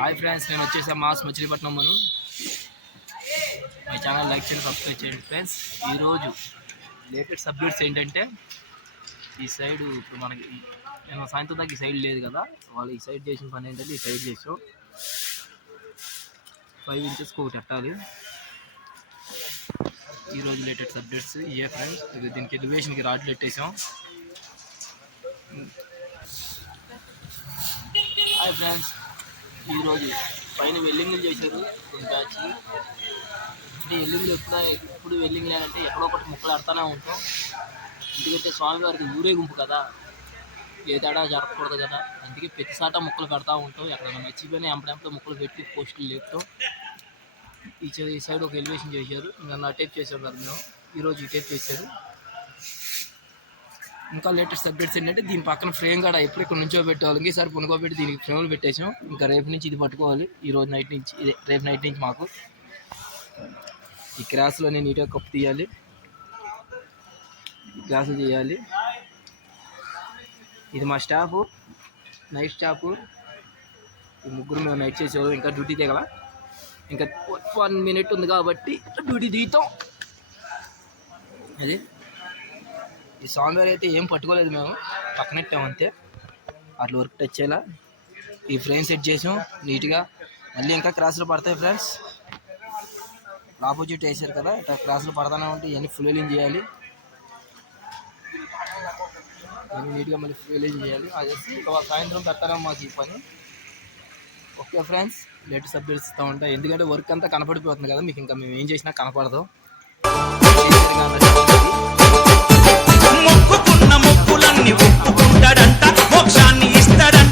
Hi friends, నేను వచ్చేసా mass Machilipatnam. My channel like చేయండి, సబ్స్క్రైబ్ చేయండి ఫ్రెండ్స్. ఈరోజు లేటెస్ట్ అప్డేట్స్ ఏంటంటే, ఈ సైడ్ ఇప్పుడు మనకి నేను సాయంత్రం దాకా ఈ సైడ్ లేదు కదా, వాళ్ళు ఈ సైడ్ చేసిన పని ఏంటంటే ఈ సైడ్ చేసాం 5 ఇంచెస్కి ఒకటి పెట్టాలి. ఈరోజు లేటెస్ట్ అప్డేట్స్ ఇవే ఫ్రెండ్స్. దీనికి ఎలివేషన్కి రాడ్లు పెట్టేసాం. హాయ్ ఫ్రెండ్స్, ఈరోజు పైన వెల్లింగ్లు చేశారు బ్యాచ్. అంటే వెల్లింగ్లు ఎప్పుడు వెల్లింగ్ లేదంటే ఎక్కడో ఒకటి ముక్కలు ఆడుతూనే ఉంటాం. ఎందుకంటే స్వామివారికి ఊరేగింపు కదా, ఏ తేడా జరగకూడదు కదా, అందుకే ప్రతిసాట ముక్కలు పెడతా ఉంటాం. ఎక్కడైనా మర్చిపోయినా ఎంపడెంపలో ముక్కలు పెట్టి పోస్టులు లేపుతాం. ఈ సైడ్ ఒక ఎలివేషన్ చేశారు, నిన్న టేప్ చేసాం కదా మేము, ఈరోజు ఈ టేప్ చేశారు. ఇంకా లేటెస్ట్ అప్డేట్స్ ఏంటంటే, దీని పక్కన ఫ్రేమ్ కూడా ఎప్పుడు ఇక్కడ నుంచో పెట్టేవాళ్ళకి ఈసారి పునుకోబెట్టి దీనికి ఫ్రేమ్లు పెట్టేసాం. ఇంకా రేపు నుంచి ఇది పట్టుకోవాలి. ఈరోజు నైట్ నుంచి రేపు నైట్ నుంచి మాకు ఈ క్రాస్లోనే నీట్గా కప్పు తీయాలి, క్రాసులు చేయాలి. ఇది మా స్టాఫ్, నైట్ స్టాఫ్. ఈ ముగ్గురు మేము నైట్ చేసేవాళ్ళం. ఇంకా డ్యూటీ దిగల, ఇంకా 1 మినిట్ ఉంది కాబట్టి డ్యూటీ దిగుతాం. అది ఈ సాంగ్వేర్ అయితే ఏం పట్టుకోలేదు, మేము పక్కనెట్టాం అంతే. అట్లా వర్క్ టచ్ చేయాలా. ఈ ఫ్రేమ్ సెట్ చేసాం నీట్గా. మళ్ళీ ఇంకా క్రాసులు పడతాయి ఫ్రెండ్స్. ఆపోజిట్ వేసారు కదా, ఇట్లా క్రాసులు పడతానే ఉంటే ఇవన్నీ ఫుల్ వెలింగ్ చేయాలి. ఇవన్నీ నీట్గా మళ్ళీ ఫుల్ వెలింగ్ చేయాలి. అది ఇంకా సాయంత్రం పెడతానే మాకు ఈ పని. ఓకే ఫ్రెండ్స్, లేటెస్ట్ అప్డేట్స్ ఇస్తూ ఉంటాయి. ఎందుకంటే వర్క్ అంతా కనపడిపోతుంది కదా మీకు, ఇంకా మేము ఏం చేసినా కనపడదు. మొక్కుకున్న మొక్కులన్నీ ఒప్పుకుంటాడంట, మోక్షాన్ని ఇస్తాడంట.